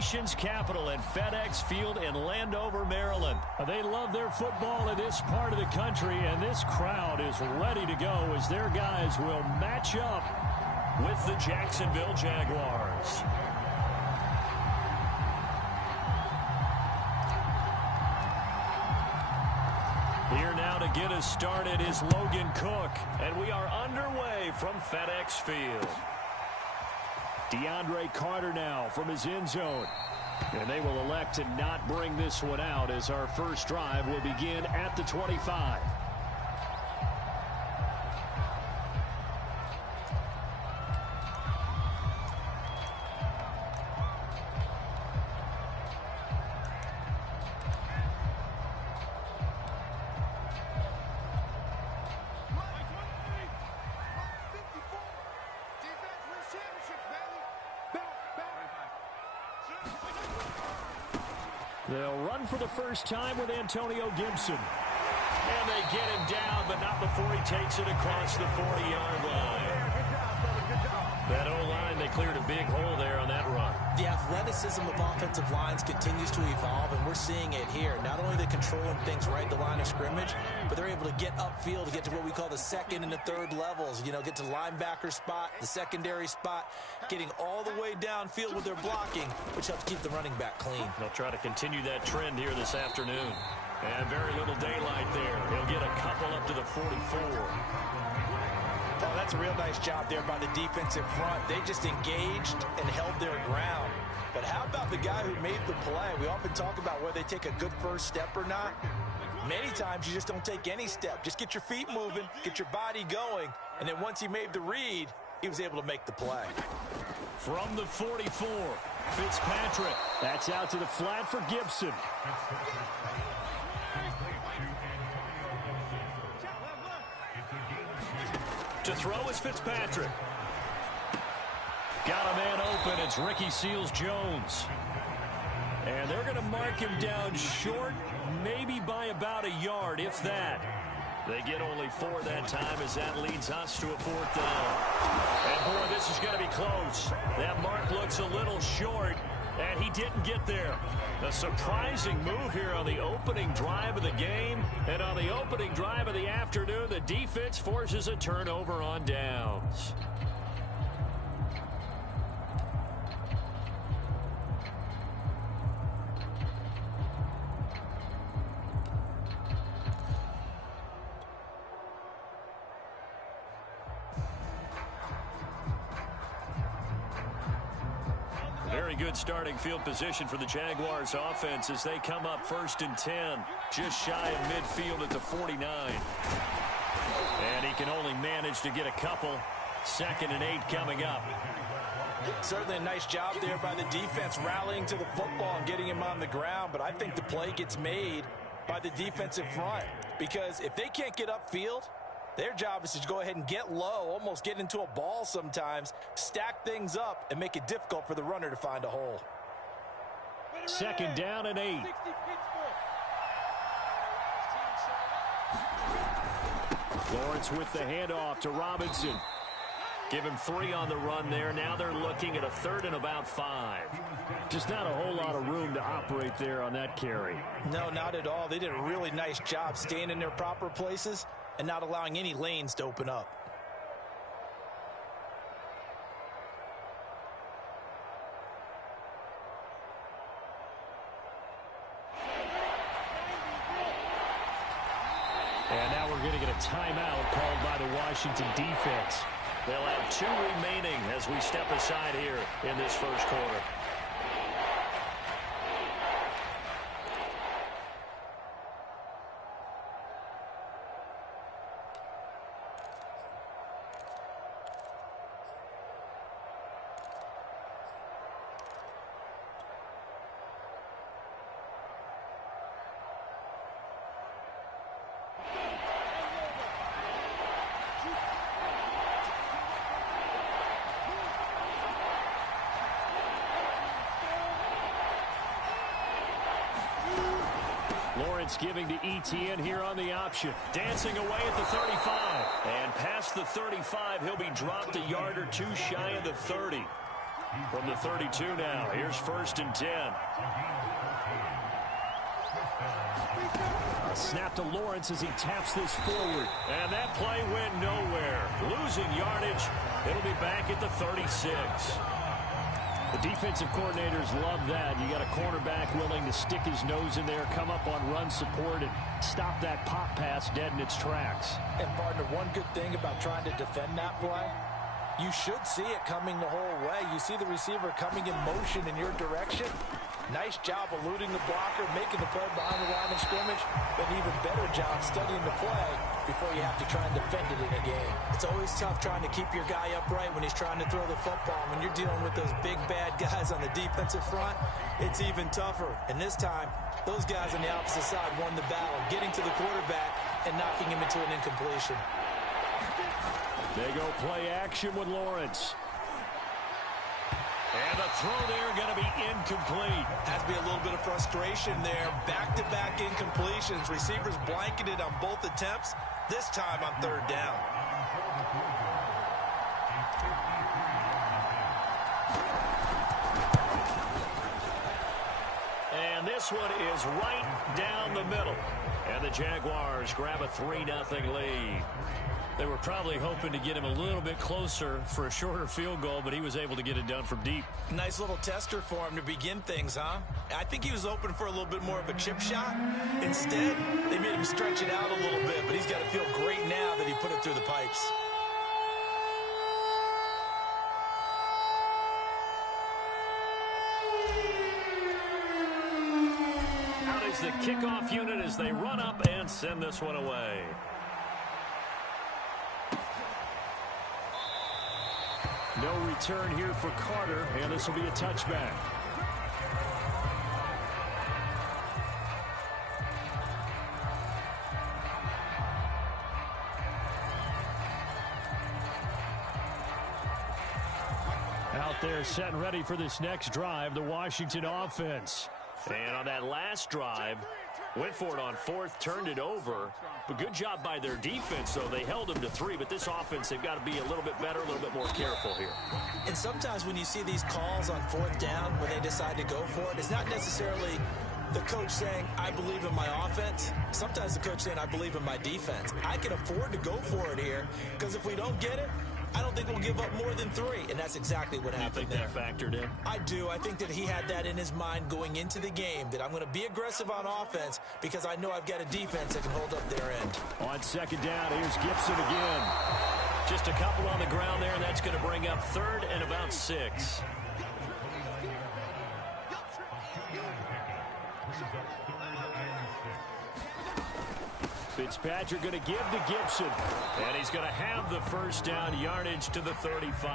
nation's capital at FedEx Field in Landover, Maryland. They love their football in this part of the country, and this crowd is ready to go as their guys will match up with the Jacksonville Jaguars. Here now to get us started is Logan Cook, and we are underway from FedEx Field. DeAndre Carter now from his end zone. And they will elect to not bring this one out as our first drive will begin at the 25. They'll run for the first time with Antonio Gibson. And they get him down, but not before he takes it across the 40-yard line. That O-line, they cleared a big hole there on that run. The athleticism of offensive lines continues to evolve, and we're seeing it here. Not only are they controlling things right at the line of scrimmage, but they're able to get upfield to get to what we call the second and the third levels. You know, get to the linebacker spot, the secondary spot, getting all the way downfield with their blocking, which helps keep the running back clean. They'll try to continue that trend here this afternoon. And very little daylight there. He'll get a couple up to the 44. Oh, that's a real nice job there by the defensive front. They just engaged and held their ground. But how about the guy who made the play? We often talk about whether they take a good first step or not. Many times you just don't take any step. Just get your feet moving, get your body going, and then once he made the read, he was able to make the play. From the 44, Fitzpatrick. That's out to the flat for Gibson. To throw is Fitzpatrick. Got a man open. It's Ricky Seals-Jones. And they're going to mark him down short, maybe by about a yard, if that. They get only 4 that time as that leads us to a 4th down. And, boy, this is going to be close. That mark looks a little short, and he didn't get there. A surprising move here on the opening drive of the game. And on the opening drive of the afternoon, the defense forces a turnover on downs. Very good starting field position for the Jaguars offense as they come up 1st and 10, just shy of midfield at the 49. And he can only manage to get a couple. 2nd and 8 coming up. Certainly a nice job there by the defense rallying to the football and getting him on the ground, but I think the play gets made by the defensive front because if they can't get upfield, their job is to go ahead and get low, almost get into a ball sometimes, stack things up, and make it difficult for the runner to find a hole. 2nd down and 8. Lawrence with the handoff to Robinson. Give him 3 on the run there. Now they're looking at a 3rd and about 5. Just not a whole lot of room to operate there on that carry. No, not at all. They did a really nice job staying in their proper places and not allowing any lanes to open up. And now we're going to get a timeout called by the Washington defense. They'll have 2 remaining as we step aside here in this first quarter. Lawrence giving to ETN here on the option. Dancing away at the 35. And past the 35, he'll be dropped a yard or 2 shy of the 30. From the 32 now, here's 1st and 10. A snap to Lawrence as he taps this forward. And that play went nowhere. Losing yardage. It'll be back at the 36. The defensive coordinators love that. You got a cornerback willing to stick his nose in there, come up on run support, and stop that pop pass dead in its tracks. And, partner, one good thing about trying to defend that play, you should see it coming the whole way. You see the receiver coming in motion in your direction. Nice job eluding the blocker, making the play behind the line of scrimmage, but an even better job studying the play before you have to try and defend it in a game. It's always tough trying to keep your guy upright when he's trying to throw the football. When you're dealing with those big, bad guys on the defensive front, it's even tougher. And this time, those guys on the opposite side won the battle, getting to the quarterback and knocking him into an incompletion. They go play action with Lawrence. And the throw there going to be incomplete. Has to be a little bit of frustration there. Back-to-back incompletions. Receivers blanketed on both attempts, this time on 3rd down. And this one is right down the middle. And the Jaguars grab a 3-0 lead. They were probably hoping to get him a little bit closer for a shorter field goal, but he was able to get it done from deep. Nice little tester for him to begin things, huh? I think he was open for a little bit more of a chip shot. Instead, they made him stretch it out a little bit, but he's got to feel great now that he put it through the pipes. Out is the kickoff unit as they run up and send this one away. No return here for Carter, and this will be a touchback. Out there set and ready for this next drive, the Washington offense. And on that last drive, went for it on 4th, turned it over. But good job by their defense, though. They held them to 3, but this offense, they've got to be a little bit better, a little bit more careful here. And sometimes when you see these calls on 4th down, when they decide to go for it, it's not necessarily the coach saying, I believe in my offense. Sometimes the coach saying, I believe in my defense. I can afford to go for it here, because if we don't get it, I don't think we'll give up more than 3, and that's exactly what happened there. You think that factored in? I do. I think that he had that in his mind going into the game, that I'm going to be aggressive on offense because I know I've got a defense that can hold up their end. On 2nd down, here's Gibson again. Just a couple on the ground there, and that's going to bring up 3rd and about 6. Fitzpatrick going to give to Gibson. And he's going to have the 1st down, yardage to the 35.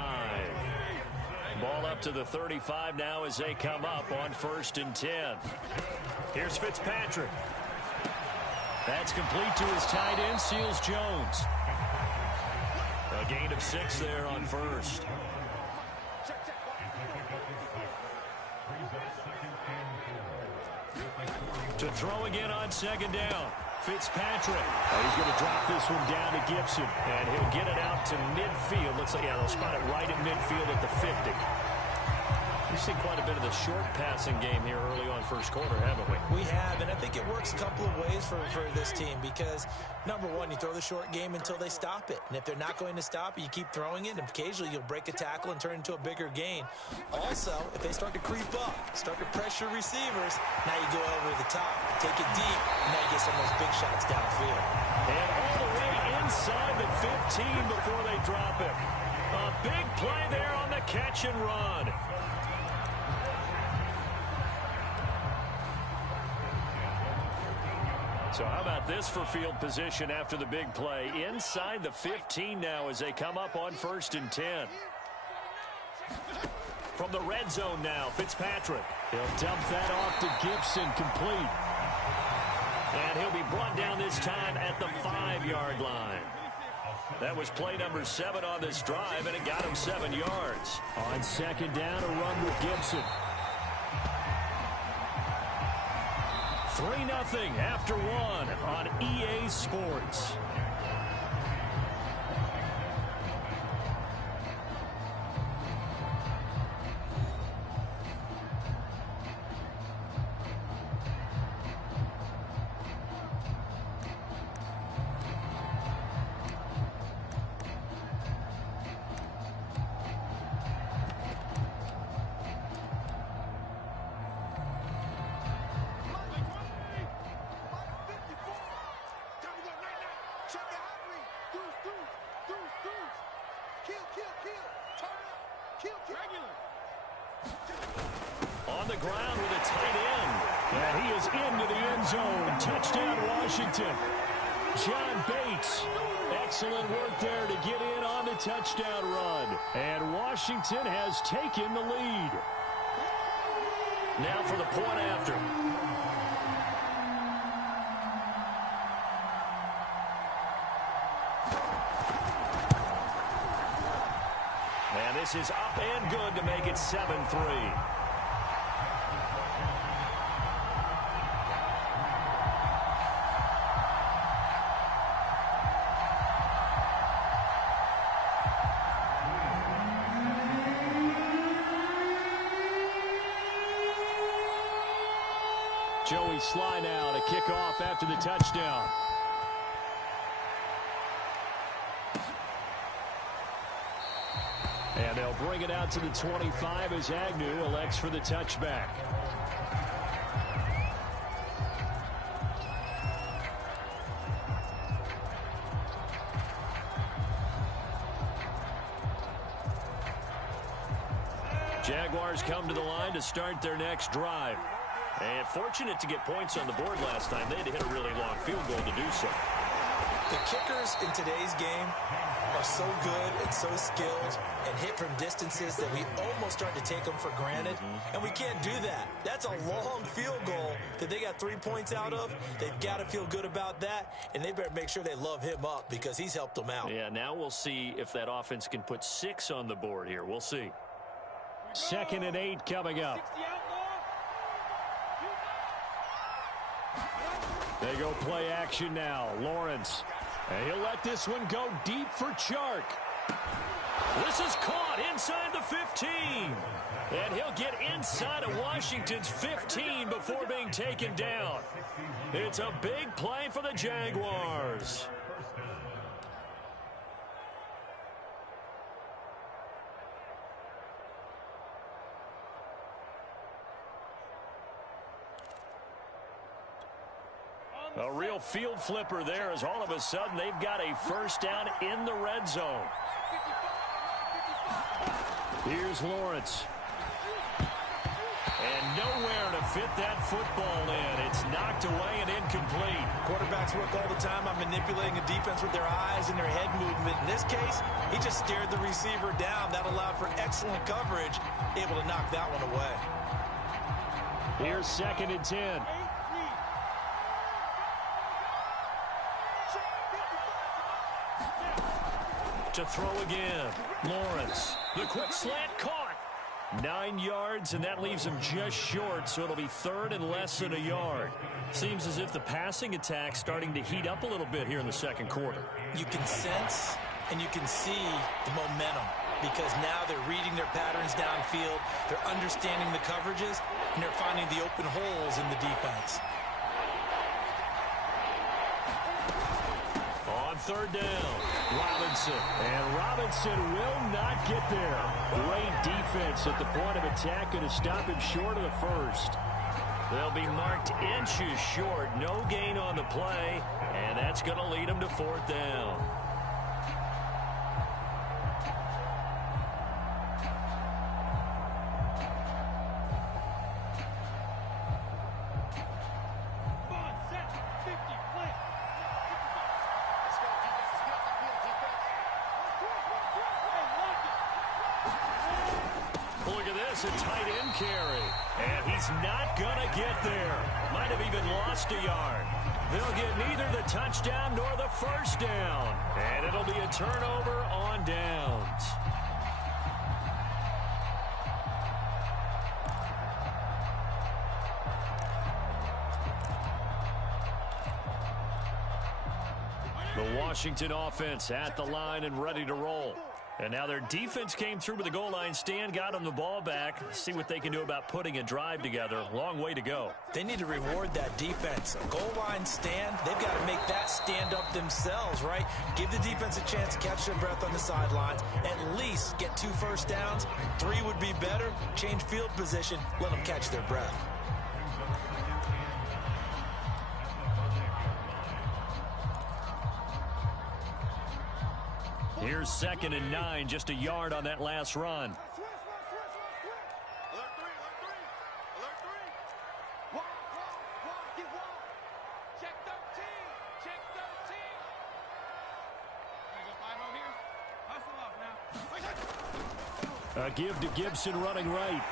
Ball up to the 35 now as they come up on 1st and 10. Here's Fitzpatrick. That's complete to his tight end, Seals Jones. A gain of 6 there on 1st. To throw again on 2nd down. Fitzpatrick. He's going to drop this one down to Gibson. And he'll get it out to midfield. Looks like, yeah, they'll spot it right at midfield at the 50. We've seen quite a bit of the short passing game here early on 1st quarter, haven't we? We have, and I think it works a couple of ways for this team because, number one, you throw the short game until they stop it. And if they're not going to stop it, you keep throwing it, and occasionally you'll break a tackle and turn it into a bigger gain. Also, if they start to creep up, start to pressure receivers, now you go over the top, take it deep, and now you get some of those big shots downfield. And all the way inside the 15 before they drop it. A big play there on the catch and run. So how about this for field position after the big play? Inside the 15 now as they come up on 1st and 10. From the red zone now, Fitzpatrick. He'll dump that off to Gibson, complete. And he'll be brought down this time at the 5-yard line. That was play number 7 on this drive, and it got him 7 yards. On 2nd down, a run with Gibson. 3-0 after 1 on EA Sports. On the ground with a tight end. And he is into the end zone. Touchdown, Washington. John Bates. Excellent work there to get in on the touchdown run. And Washington has taken the lead. Now for the point after. And this is up and good to make it 7-3. Joey Sly now to kick off after the touchdown. And they'll bring it out to the 25 as Agnew elects for the touchback. Jaguars come to the line to start their next drive. And fortunate to get points on the board last time. They had to hit a really long field goal to do so. The kickers in today's game are so good and so skilled and hit from distances that we almost start to take them for granted. And we can't do that. That's a long field goal that they got 3 points out of. They've got to feel good about that, and they better make sure they love him up because he's helped them out. Yeah, now we'll see if that offense can put 6 on the board here. We'll see. 2nd and 8 coming up. They go play action now. Lawrence. And he'll let this one go deep for Chark. This is caught inside the 15. And he'll get inside of Washington's 15 before being taken down. It's a big play for the Jaguars. A real field flipper there as all of a sudden they've got a first down in the red zone. Here's Lawrence. And nowhere to fit that football in. It's knocked away and incomplete. Quarterbacks work all the time on manipulating a defense with their eyes and their head movement. In this case, he just stared the receiver down. That allowed for excellent coverage, able to knock that one away. Here's 2nd and 10. To throw again. Lawrence. The quick slant caught. 9 yards, and that leaves him just short, so it'll be 3rd and less than a yard. Seems as if the passing attack's starting to heat up a little bit here in the second quarter. You can sense and you can see the momentum because now they're reading their patterns downfield, they're understanding the coverages, and they're finding the open holes in the defense. On 3rd down, Robinson. And Robinson will not get there. Great defense at the point of attack, going to stop him short of the first. They'll be marked inches short. No gain on the play, and that's going to lead them to 4th down. A tight end carry, and he's not gonna get there. Might have even lost a yard. They'll get neither the touchdown nor the first down, and it'll be a turnover on downs. The Washington offense at the line and ready to roll. And now their defense came through with a goal line stand, got them the ball back. See what they can do about putting a drive together. Long way to go. They need to reward that defense. A goal line stand, they've got to make that stand up themselves, right? Give the defense a chance to catch their breath on the sidelines. At least get 2 first downs. 3 would be better. Change field position. Let them catch their breath. Here's 2nd and 9, just a yard on that last run. A give to Gibson running right.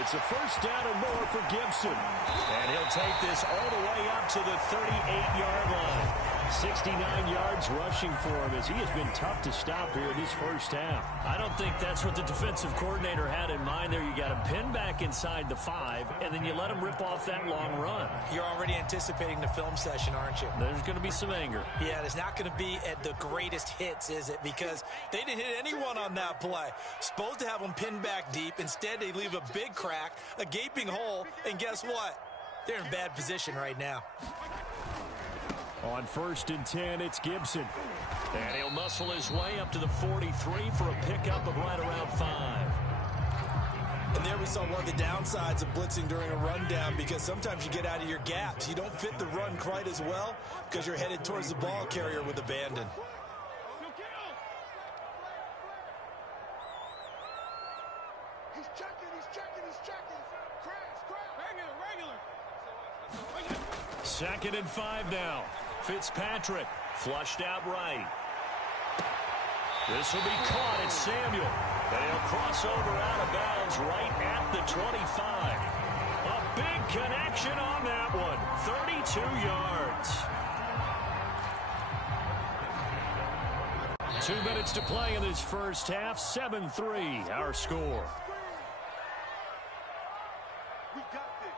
It's a first down and more for Gibson. And he'll take this all the way up to the 38-yard line. 69 yards rushing for him as he has been tough to stop here in this first half. I don't think that's what the defensive coordinator had in mind there. You got him pinned back inside the 5, and then you let him rip off that long run. You're already anticipating the film session, aren't you? There's going to be some anger. Yeah, there's not going to be at the greatest hits, is it? Because they didn't hit anyone on that play. Supposed to have them pinned back deep. Instead, they leave a big crack, a gaping hole, and guess what? They're in bad position right now. On 1st and 10, it's Gibson. And he'll muscle his way up to the 43 for a pickup of right around 5. And there we saw one of the downsides of blitzing during a rundown, because sometimes you get out of your gaps. You don't fit the run quite as well because you're headed towards the ball carrier with abandon. He's checking. Regular. 2nd and 5 now. Fitzpatrick flushed out right. This will be caught at Samuel. And he'll cross over out of bounds right at the 25. A big connection on that one. 32 yards. 2 minutes to play in this first half. 7-3 our score. We got this.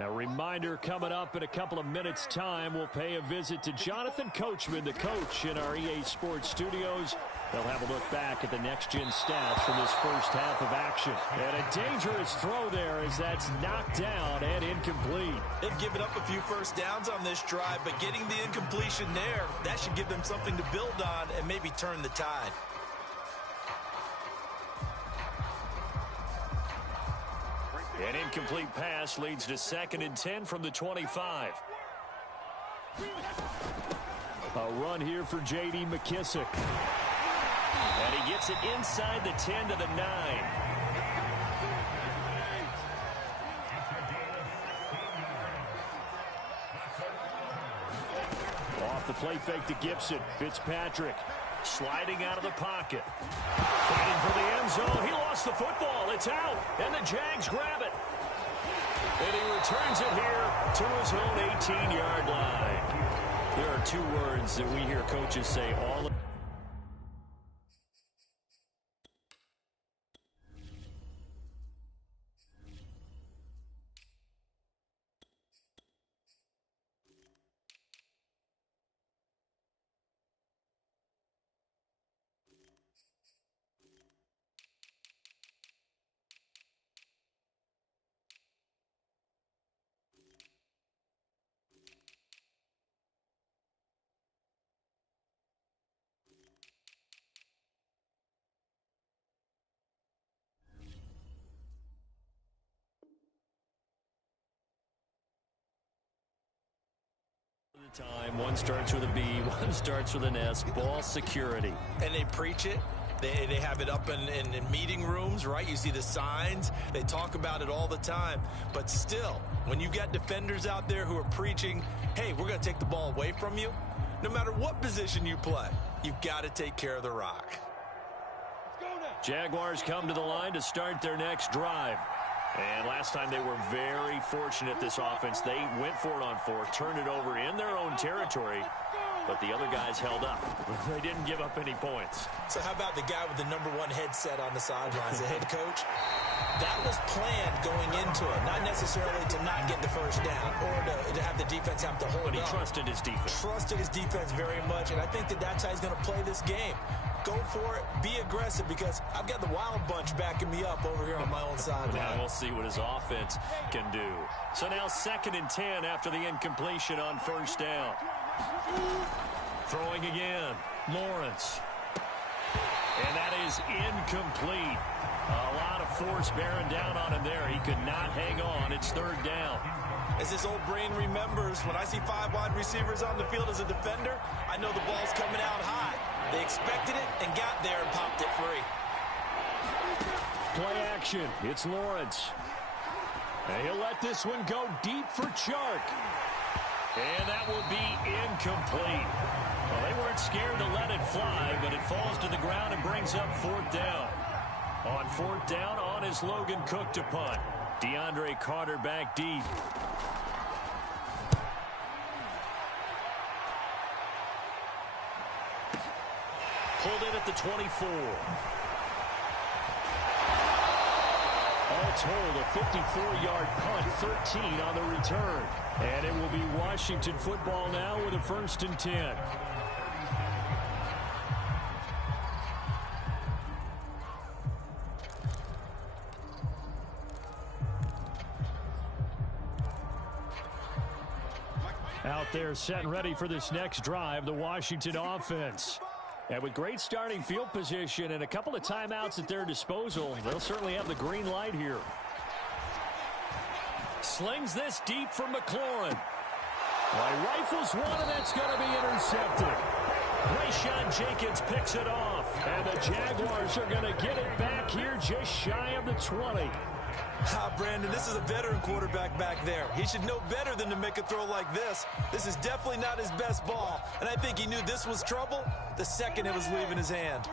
A reminder coming up in a couple of minutes' time. We'll pay a visit to Jonathan Coachman, the coach in our EA Sports studios. They'll have a look back at the next-gen stats from this first half of action. And a dangerous throw there as that's knocked down and incomplete. They've given up a few first downs on this drive, but getting the incompletion there, that should give them something to build on and maybe turn the tide. An incomplete pass leads to 2nd and 10 from the 25. A run here for J.D. McKissick. And he gets it inside the 10 to the 9. Off the play fake to Gibson. Fitzpatrick sliding out of the pocket. Fighting for the end zone. He lost the football. It's out. And the Jags grab it. And he returns it here to his own 18-yard line. There are 2 words that we hear coaches say all the time. Time. One starts with a B, one starts with an S. Ball security. And they preach it. They have it up in meeting rooms, right? You see the signs. They talk about it all the time. But still, when you got defenders out there who are preaching, hey, we're going to take the ball away from you, no matter what position you play, you've got to take care of the rock. Jaguars come to the line to start their next drive. And last time they were very fortunate, this offense. They went for it on 4, turned it over in their own territory, but the other guys held up. They didn't give up any points. So how about the guy with the #1 headset on the sidelines, the head coach? That was planned going into it, not necessarily to not get the first down or to have the defense have to hold But he up. trusted his defense. Trusted his defense very much, and I think that's how he's going to play this game. Go for it, be aggressive, because I've got the wild bunch backing me up over here on my own sideline. Now we'll see what his offense can do. So now 2nd and 10 after the incompletion on 1st down. Throwing again, Lawrence. And that is incomplete. A lot of force bearing down on him there. He could not hang on. It's 3rd down. As his old brain remembers, when I see 5 wide receivers on the field as a defender, I know the ball's coming out high. They expected it and got there and popped it free. Play action. It's Lawrence. And he'll let this one go deep for Chark. And that will be incomplete. Well, they weren't scared to let it fly, but it falls to the ground and brings up fourth down. On fourth down, on is Logan Cook to punt. DeAndre Carter back deep. Pulled in at the 24. All told, a 54-yard punt, 13 on the return. And it will be Washington football now with a 1st and 10. Out there set and ready for this next drive, the Washington offense. And with great starting field position and a couple of timeouts at their disposal, they'll certainly have the green light here. Slings this deep for McLaurin. Well, rifles one, and that's going to be intercepted. Rayshawn Jenkins picks it off, and the Jaguars are going to get it back here just shy of the 20. Brandon, this is a veteran quarterback back there. He should know better than to make a throw like this. This is definitely not his best ball, and I think he knew this was trouble the second it was leaving his hand.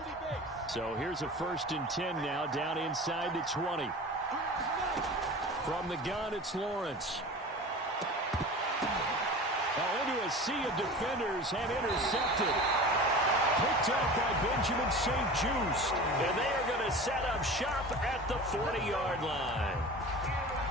So here's a 1st and 10 now, down inside the 20. From the gun, it's Lawrence. Now into a sea of defenders and intercepted. Picked up by Benjamin St. Just. And they are going to set up shop at the 40-yard line.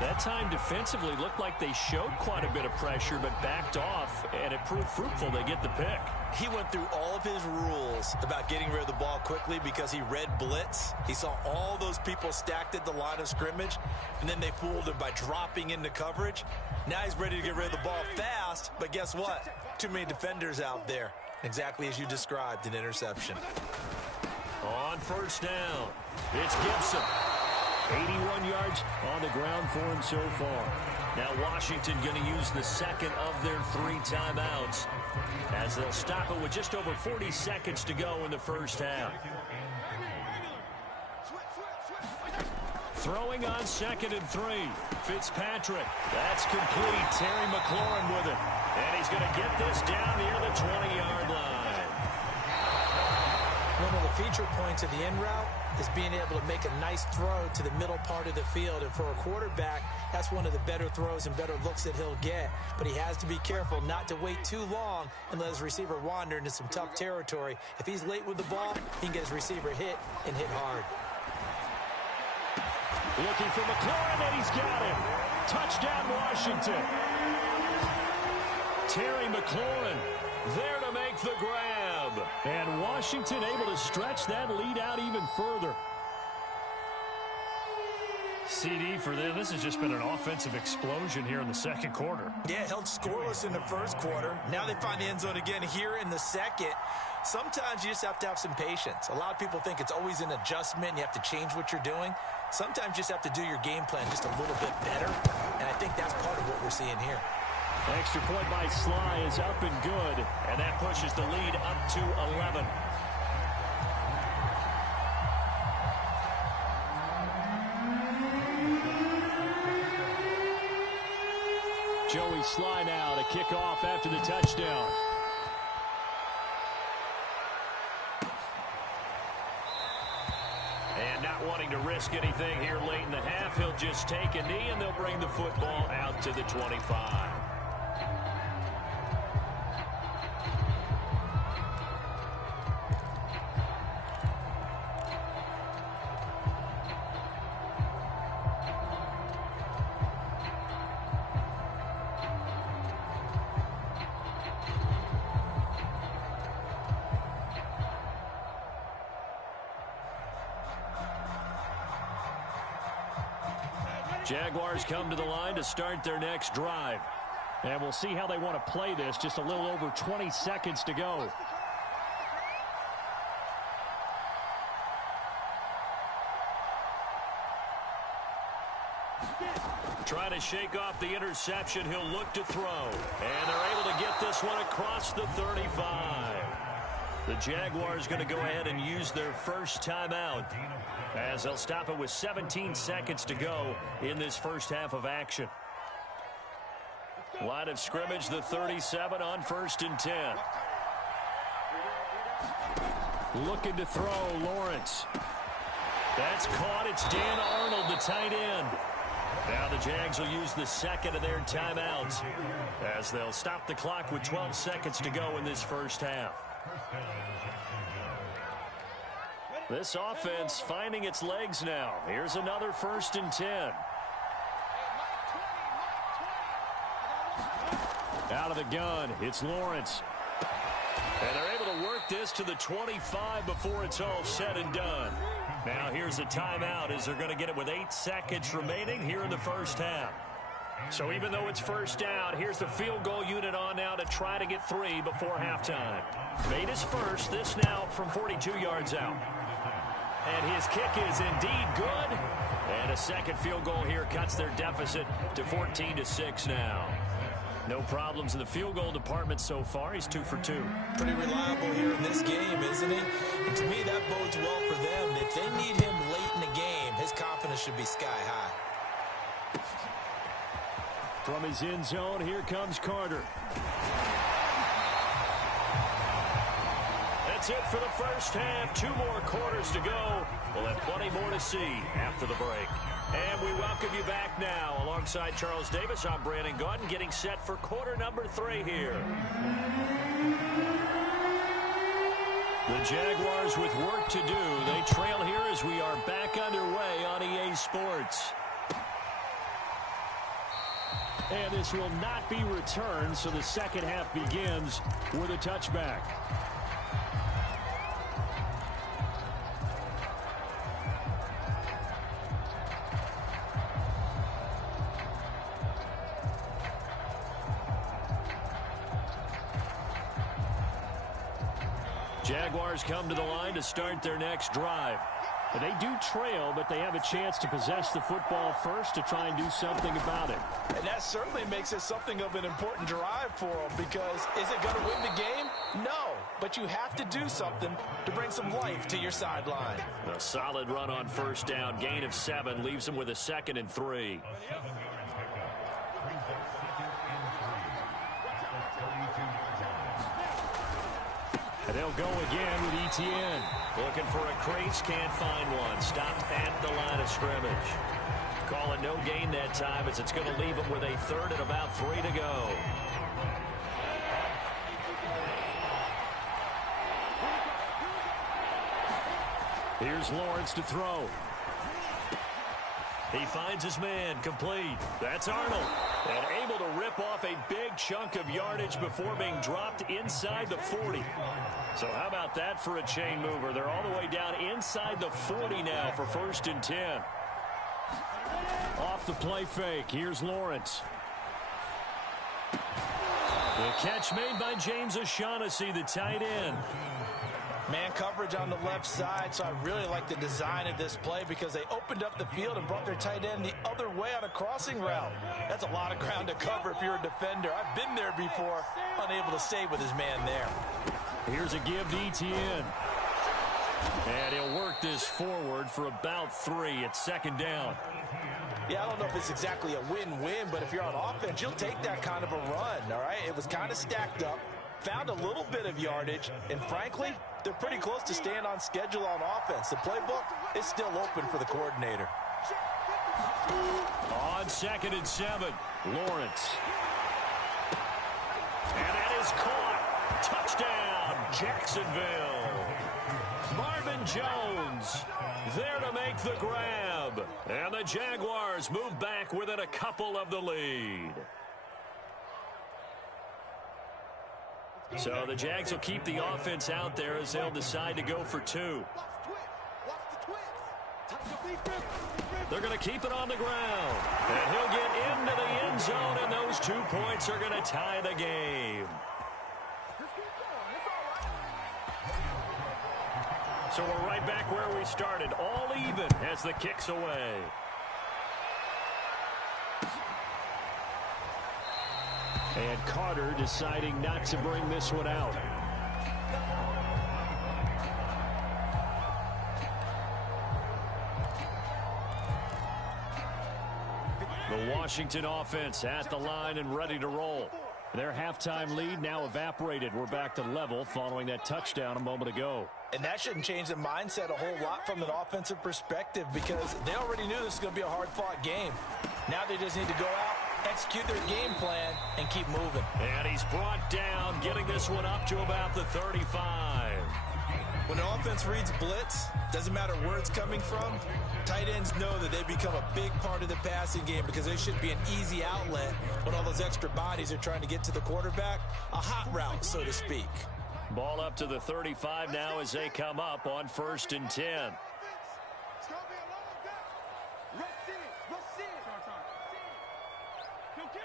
That time defensively looked like they showed quite a bit of pressure but backed off, and it proved fruitful. They get the pick. He went through all of his rules about getting rid of the ball quickly because he read blitz. He saw all those people stacked at the line of scrimmage, and then they fooled him by dropping into coverage. Now he's ready to get rid of the ball fast, but guess what? Too many defenders out there. Exactly as you described, an interception. On 1st down, it's Gibson. 81 yards on the ground for him so far. Now Washington going to use the second of their 3 timeouts as they'll stop it with just over 40 seconds to go in the first half. Throwing on 2nd and 3. Fitzpatrick. That's complete. Terry McLaurin with it. And he's going to get this down near the 20-yard line. One of the feature points of the in route is being able to make a nice throw to the middle part of the field. And for a quarterback, that's one of the better throws and better looks that he'll get. But he has to be careful not to wait too long and let his receiver wander into some tough territory. If he's late with the ball, he can get his receiver hit and hit hard. Looking for McLaurin, and he's got him. Touchdown, Washington. Terry McLaurin there to make the grab. And Washington able to stretch that lead out even further. CD for them. This has just been an offensive explosion here in the second quarter. Yeah, held scoreless in the first quarter. Now they find the end zone again here in the second. Sometimes you just have to have some patience. A lot of people think it's always an adjustment. You have to change what you're doing. Sometimes you just have to do your game plan just a little bit better. And I think that's part of what we're seeing here. Extra point by Sly is up and good. And that pushes the lead up to 11. Joey Sly now to kick off after the touchdown. And not wanting to risk anything here late in the half, he'll just take a knee and they'll bring the football out to the 25. Jaguars come to the line to start their next drive. And we'll see how they want to play this. Just a little over 20 seconds to go. Trying to shake off the interception. He'll look to throw. And they're able to get this one across the 35. The Jaguars going to go ahead and use their first timeout as they'll stop it with 17 seconds to go in this first half of action. Line of scrimmage, the 37 on 1st and 10. Looking to throw, Lawrence. That's caught. It's Dan Arnold, the tight end. Now the Jags will use the second of their timeouts as they'll stop the clock with 12 seconds to go in this first half. This offense finding its legs now. Here's another 1st and 10. Out of the gun, it's Lawrence. And they're able to work this to the 25 before it's all said and done. Now here's a timeout as they're going to get it with 8 seconds remaining here in the first half. So even though it's first down, here's the field goal unit on now to try to get 3 before halftime. Made his first, this now from 42 yards out. And his kick is indeed good. And a second field goal here cuts their deficit to 14-6 now. No problems in the field goal department so far. He's 2 for 2. Pretty reliable here in this game, isn't he? And to me, that bodes well for them. If they need him late in the game, his confidence should be sky high. From his end zone, here comes Carter. That's it for the first half. 2 more quarters to go. We'll have plenty more to see after the break. And we welcome you back now. Alongside Charles Davis, I'm Brandon Gaudin, getting set for quarter number 3 here. The Jaguars with work to do. They trail here as we are back underway on EA Sports. And this will not be returned, so the second half begins with a touchback. Jaguars come to the line to start their next drive. And they do trail, but they have a chance to possess the football first to try and do something about it. And that certainly makes it something of an important drive for them, because is it going to win the game? No, but you have to do something to bring some life to your sideline. A solid run on first down. Gain of 7 leaves them with a 2nd and 3. And they'll go again with Etienne. Looking for a crease, can't find one. Stopped at the line of scrimmage. Call it no gain that time, as it's going to leave them with a 3rd and about 3 to go. Here's Lawrence to throw. He finds his man, complete. That's Arnold. And able to rip off a big chunk of yardage before being dropped inside the 40. So how about that for a chain mover? They're all the way down inside the 40 now for 1st and 10. Off the play fake, here's Lawrence. The catch made by James O'Shaughnessy, the tight end. Man coverage on the left side, so I really like the design of this play because they opened up the field and brought their tight end the other way on a crossing route. That's a lot of ground to cover if you're a defender. I've been there before, unable to stay with his man there. Here's a give to Etienne. And he'll work this forward for about 3. It's 2nd down. Yeah, I don't know if it's exactly a win-win, but if you're on offense, you'll take that kind of a run, all right? It was kind of stacked up, found a little bit of yardage, and frankly, they're pretty close to staying on schedule on offense. The playbook is still open for the coordinator. On 2nd and 7, Lawrence. And that is caught. Touchdown, Jacksonville. Marvin Jones there to make the grab. And the Jaguars move back within a couple of the lead. So the Jags will keep the offense out there as they'll decide to go for 2. They're going to keep it on the ground. And he'll get into the end zone, and those 2 points are going to tie the game. So we're right back where we started, all even as the kick's away. And Carter deciding not to bring this one out. The Washington offense at the line and ready to roll. Their halftime lead now evaporated. We're back to level following that touchdown a moment ago. And that shouldn't change the mindset a whole lot from an offensive perspective because they already knew this was going to be a hard-fought game. Now they just need to go out, execute their game plan, and keep moving. And he's brought down, getting this one up to about the 35. When an offense reads blitz, doesn't matter where it's coming from, tight ends know that they become a big part of the passing game because they should be an easy outlet when all those extra bodies are trying to get to the quarterback. A hot route, so to speak. Ball up to the 35 now as they come up on 1st and 10. It's going to be a long day. Rush in. Rush in. Go,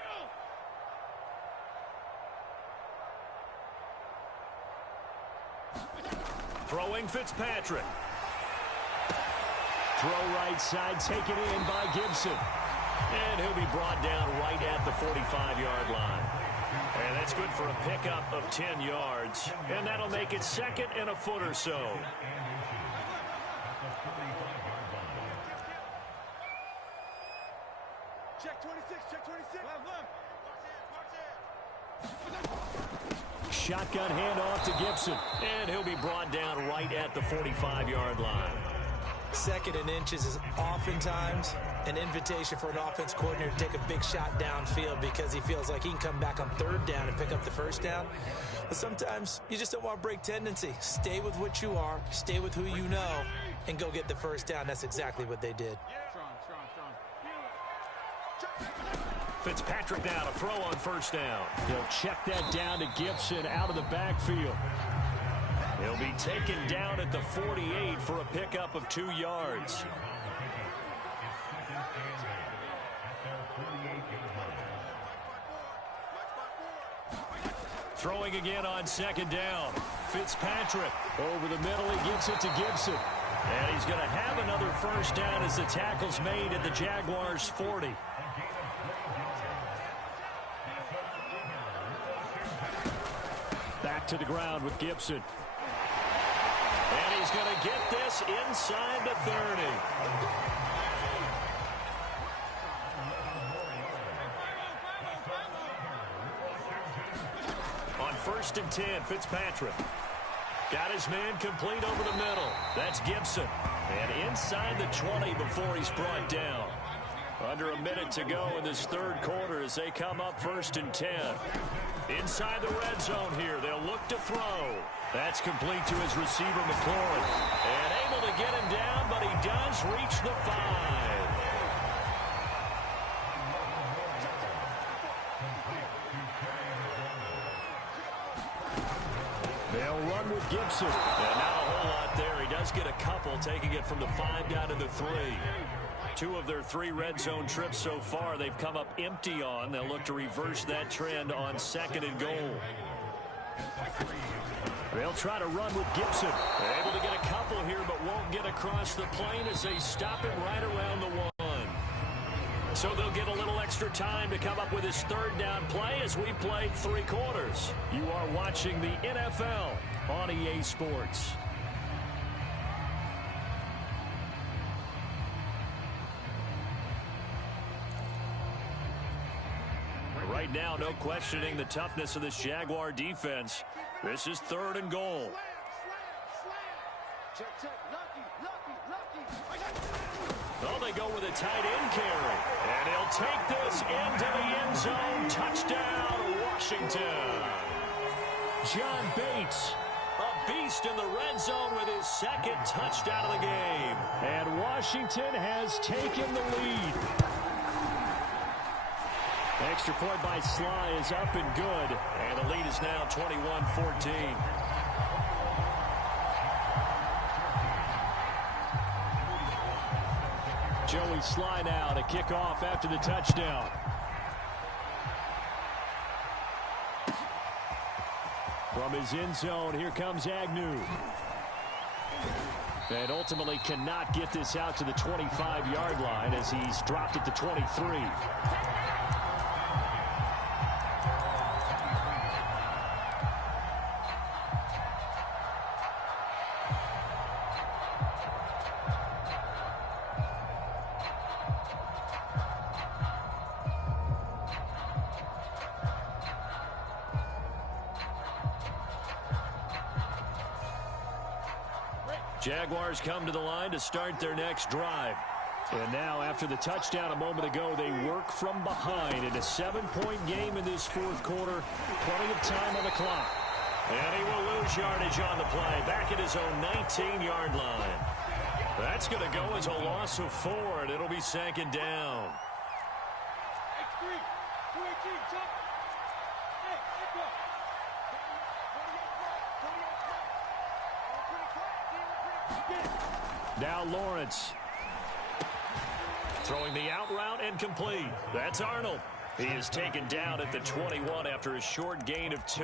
Throwing Fitzpatrick. Throw right side taken in by Gibson. And he'll be brought down right at the 45-yard line. And that's good for a pickup of 10 yards. And that'll make it 2nd and a foot or so. Check 26. Check 26. Shotgun handoff to Gibson. And he'll be brought down right at the 45-yard line. 2nd and inches is oftentimes an invitation for an offense coordinator to take a big shot downfield because he feels like he can come back on 3rd down and pick up the 1st down. But sometimes you just don't want to break tendency. Stay with what you are, stay with who you know, and go get the 1st down. That's exactly what they did. Fitzpatrick now to throw on 1st down. He'll check that down to Gibson out of the backfield. He'll be taken down at the 48 for a pickup of 2 yards. Throwing again on 2nd down. Fitzpatrick over the middle. He gets it to Gibson. And he's going to have another 1st down as the tackle's made at the Jaguars' 40. Back to the ground with Gibson. And he's going to get this inside the 30. On 1st and 10, Fitzpatrick. Got his man complete over the middle. That's Gibson. And inside the 20 before he's brought down. Under a minute to go in this 3rd quarter as they come up 1st and 10. Inside the red zone here. They'll look to throw. That's complete to his receiver, McLaurin. And able to get him down, but he does reach the 5. They'll run with Gibson. And not a whole lot there. He does get a couple, taking it from the 5 down to the 3. 2 of their 3 red zone trips so far they've come up empty on. They'll look to reverse that trend on 2nd and goal. They'll try to run with Gibson. They're able to get a couple here, but won't get across the plane as they stop him right around the 1. So they'll get a little extra time to come up with his 3rd down play as we played 3 quarters. You are watching the NFL on EA Sports. Right now, no questioning the toughness of this Jaguar defense. This is 3rd and goal. Oh, they go with a tight end carry. And he'll take this into the end zone. Touchdown, Washington. John Bates, a beast in the red zone with his 2nd touchdown of the game. And Washington has taken the lead. Extra point by Sly is up and good. And the lead is now 21-14. Joey Sly now to kick off after the touchdown. From his end zone, here comes Agnew. And ultimately cannot get this out to the 25-yard line as he's dropped at the 23. Jaguars come to the line to start their next drive. And now, after the touchdown a moment ago, they work from behind in a 7-point game in this fourth quarter. Plenty of time on the clock. And he will lose yardage on the play, back at his own 19-yard line. That's going to go as a loss of 4, and it'll be second down. Now Lawrence. Throwing the out route and complete. That's Arnold. He is taken down at the 21 after a short gain of 2.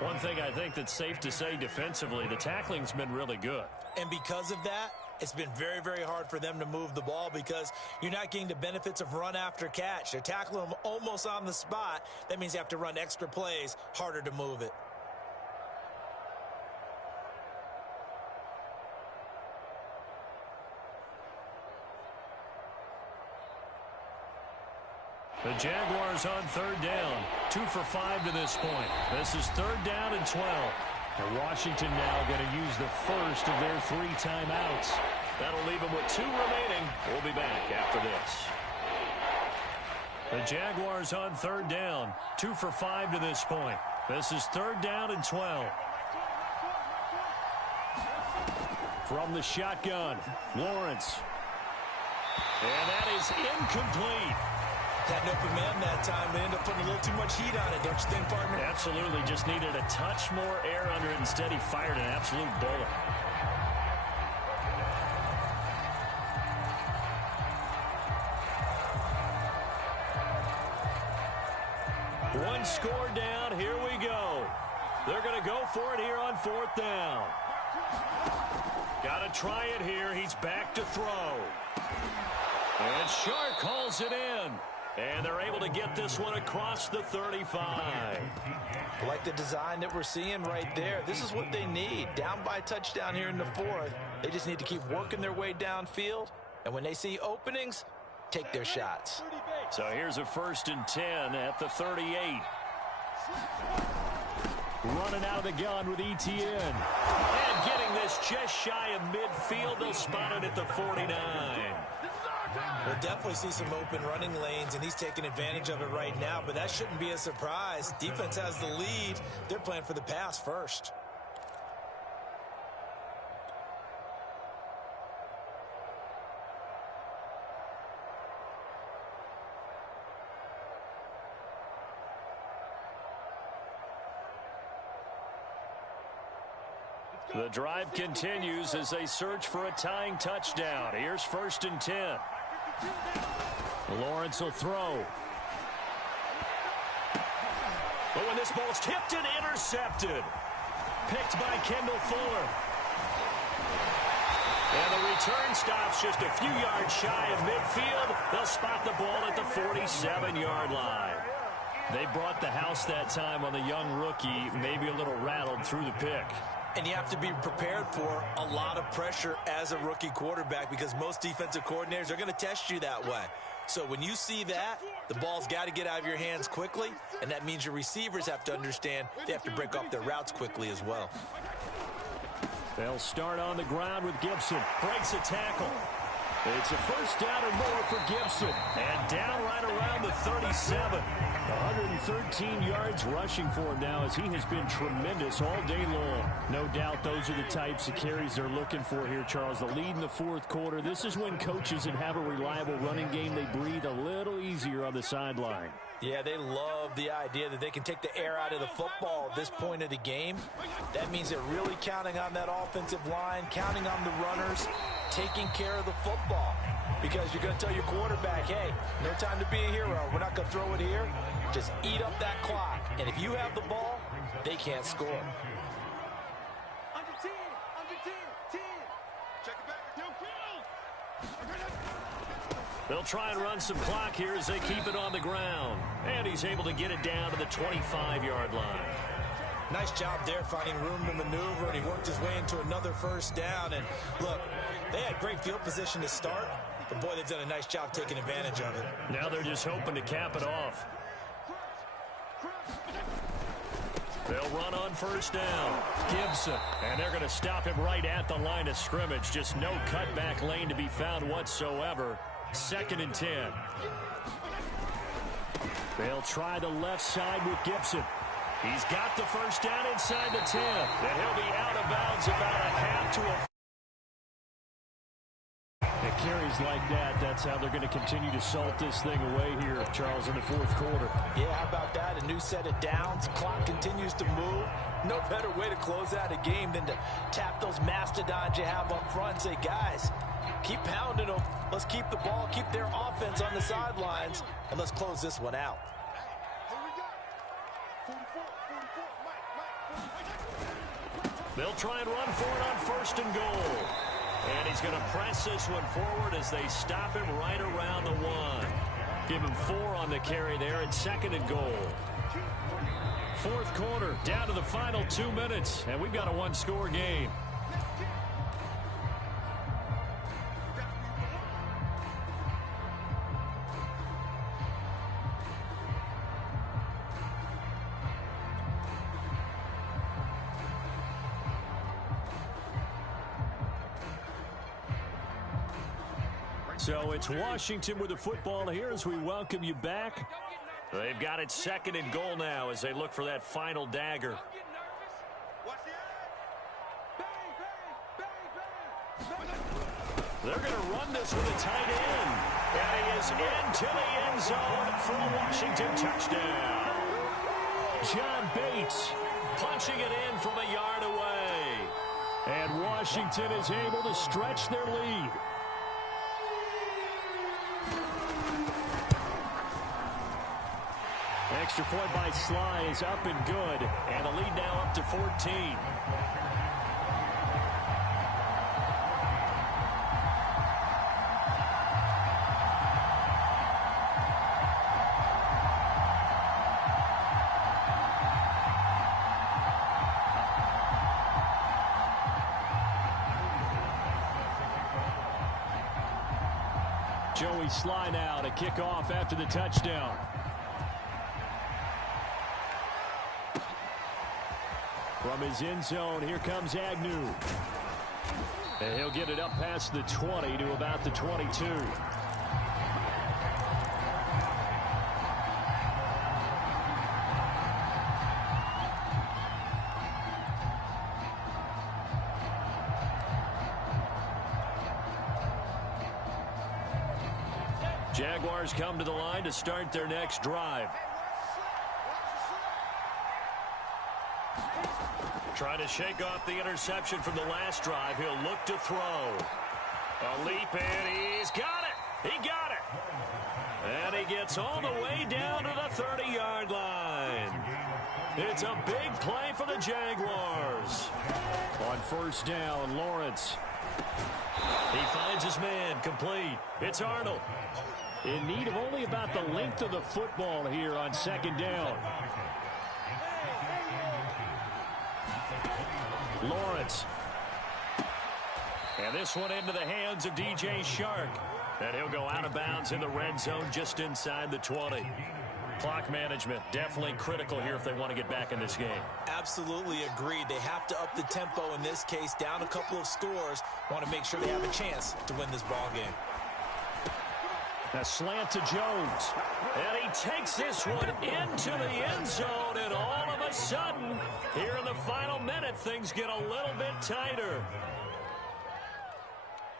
One thing I think that's safe to say defensively, the tackling's been really good. And because of that, it's been very, very hard for them to move the ball because you're not getting the benefits of run after catch. They're tackling them almost on the spot. That means you have to run extra plays, harder to move it. The Jaguars on third down. 2 for 5 to this point. This is third down and 12. And Washington now going to use the first of their 3 timeouts. That'll leave them with 2 remaining. We'll be back after this. The Jaguars on third down. 2 for 5 to this point. This is third down and 12. From the shotgun, Lawrence. And that is incomplete. Had an open man that time. They ended up putting a little too much heat on it, don't you think, partner? Absolutely. Just needed a touch more air under it. Instead, he fired an absolute bullet. One score down. Here we go. They're going to go for it here on fourth down. Got to try it here. He's back to throw. And Shark calls it in. And they're able to get this one across the 35. I like the design that we're seeing right there. This is what they need. Down by a touchdown here in the fourth. They just need to keep working their way downfield. And when they see openings, take their shots. So here's a 1st and 10 at the 38. Running out of the gun with ETN. And getting this just shy of midfield. They'll spot it at the 49. We'll definitely see some open running lanes, and he's taking advantage of it right now, but that shouldn't be a surprise. Defense has the lead. They're playing for the pass first. The drive continues as they search for a tying touchdown. Here's 1st and 10. Lawrence will throw. But when this ball's tipped and intercepted. Picked by Kendall Fuller. And the return stops just a few yards shy of midfield. They'll spot the ball at the 47-yard line. They brought the house that time on the young rookie, maybe a little rattled through the pick. And you have to be prepared for a lot of pressure as a rookie quarterback because most defensive coordinators are going to test you that way. So when you see that, the ball's got to get out of your hands quickly, and that means your receivers have to understand they have to break off their routes quickly as well. They'll start on the ground with Gibson. Breaks a tackle. It's a 1st down and more for Gibson. And down right around the 37. 113 yards rushing for him now as he has been tremendous all day long. No doubt those are the types of carries they're looking for here, Charles. The lead in the fourth quarter. This is when coaches that have a reliable running game, they breathe a little easier on the sideline. Yeah, they love the idea that they can take the air out of the football at this point of the game. That means they're really counting on that offensive line, counting on the runners, taking care of the football. Because you're going to tell your quarterback, hey, no time to be a hero. We're not going to throw it here. Just eat up that clock. And if you have the ball, they can't score. Under 10, 10. Check it back, They'll try and run some clock here as they keep it on the ground. And he's able to get it down to the 25-yard line. Nice job there finding room to maneuver, and he worked his way into another 1st down. And look, they had great field position to start, but boy, they've done a nice job taking advantage of it. Now they're just hoping to cap it off. They'll run on first down. Gibson. And they're going to stop him right at the line of scrimmage. Just no cutback lane to be found whatsoever. 2nd and 10. They'll try the left side with Gibson. He's got the first down inside the 10. And he'll be out of bounds about a half to a... It carries like that. That's how they're going to continue to salt this thing away here, Charles, in the 4th quarter. Yeah, how about that? A new set of downs. Clock continues to move. No better way to close out a game than to tap those mastodons you have up front and say, guys, keep pounding them. Let's keep the ball, keep their offense on the sidelines, and let's close this one out. They'll try and run for it on 1st and goal. And he's going to press this one forward as they stop him right around the 1. Give him 4 on the carry there at 2nd and goal. 4th quarter, down to the final 2 minutes, and we've got a 1-score game. So it's Washington with the football here as we welcome you back. They've got it 2nd and goal now as they look for that final dagger. They're going to run this with a tight end. And he is into the end zone for a Washington touchdown. John Bates punching it in from a yard away. And Washington is able to stretch their lead. Extra point by Sly is up and good. And the lead now up to 14. Joey Sly now to kick off after the touchdown. From his end zone, here comes Agnew. And he'll get it up past the 20 to about the 22. Jaguars come to the line to start their next drive. Trying to shake off the interception from the last drive. He'll look to throw. A leap in. He's got it. He got it. And he gets all the way down to the 30-yard line. It's a big play for the Jaguars. On first down, Lawrence. He finds his man, complete. It's Arnold. In need of only about the length of the football here on 2nd down. Lawrence. And this one into the hands of DJ Shark. And he'll go out of bounds in the red zone just inside the 20. Clock management definitely critical here if they want to get back in this game. Absolutely agreed. They have to up the tempo in this case. Down a couple of scores. Want to make sure they have a chance to win this ball game. A slant to Jones. And he takes this one into the end zone. And all of a sudden, here in the final minute, things get a little bit tighter.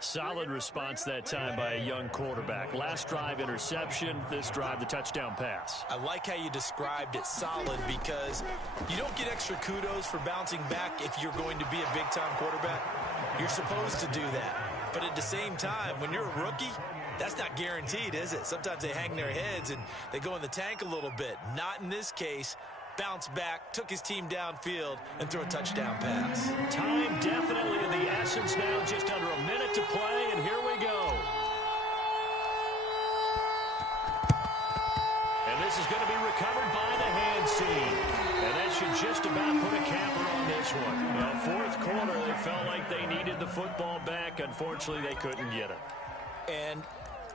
Solid response that time by a young quarterback. Last drive, interception. This drive, the touchdown pass. I like how you described it, solid, because you don't get extra kudos for bouncing back if you're going to be a big-time quarterback. You're supposed to do that. But at the same time, when you're a rookie, that's not guaranteed, is it? Sometimes they hang their heads and they go in the tank a little bit. Not in this case. Bounce back, took his team downfield, and threw a touchdown pass. Time definitely of the essence now. Just under a minute to play, and here we go. And this is going to be recovered by the hands team. And that should just about put a capper on this one. Well, 4th quarter, they felt like they needed the football back. Unfortunately, they couldn't get it. And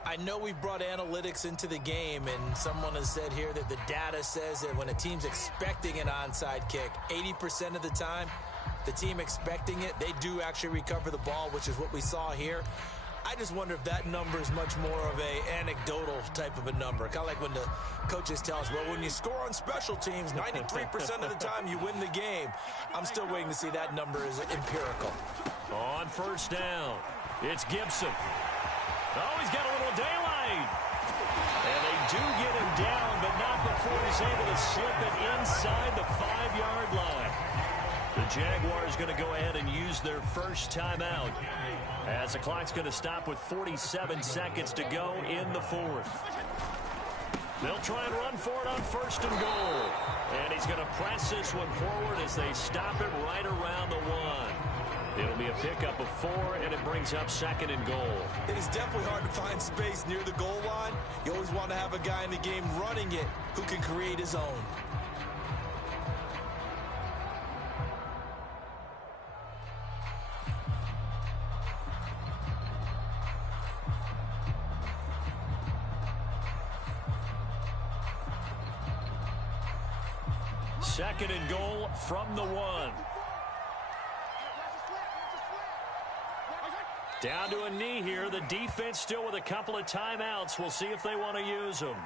I know we've brought analytics into the game, and someone has said here that the data says that when a team's expecting an onside kick, 80% of the time, the team expecting it, they do actually recover the ball, which is what we saw here. I just wonder if that number is much more of a anecdotal type of a number. Kind of like when the coaches tell us, well, when you score on special teams, 93% of the time you win the game. I'm still waiting to see that number is empirical. On first down, it's Gibson. Oh, he's got a little daylight. And they do get him down, but not before he's able to slip it inside the 5-yard line. The Jaguars going to go ahead and use their first timeout, as the clock's going to stop with 47 seconds to go in the fourth. They'll try and run for it on first and goal. And he's going to press this one forward as they stop it right around the 1. It'll be a pickup of 4, and it brings up second and goal. It is definitely hard to find space near the goal line. You always want to have a guy in the game running it who can create his own. Second and goal from the 1. Down to a knee here. The defense still with a couple of timeouts. We'll see if they want to use them.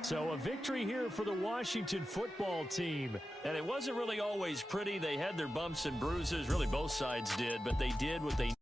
So a victory here for the Washington football team. And it wasn't really always pretty. They had their bumps and bruises. Really both sides did. But they did what they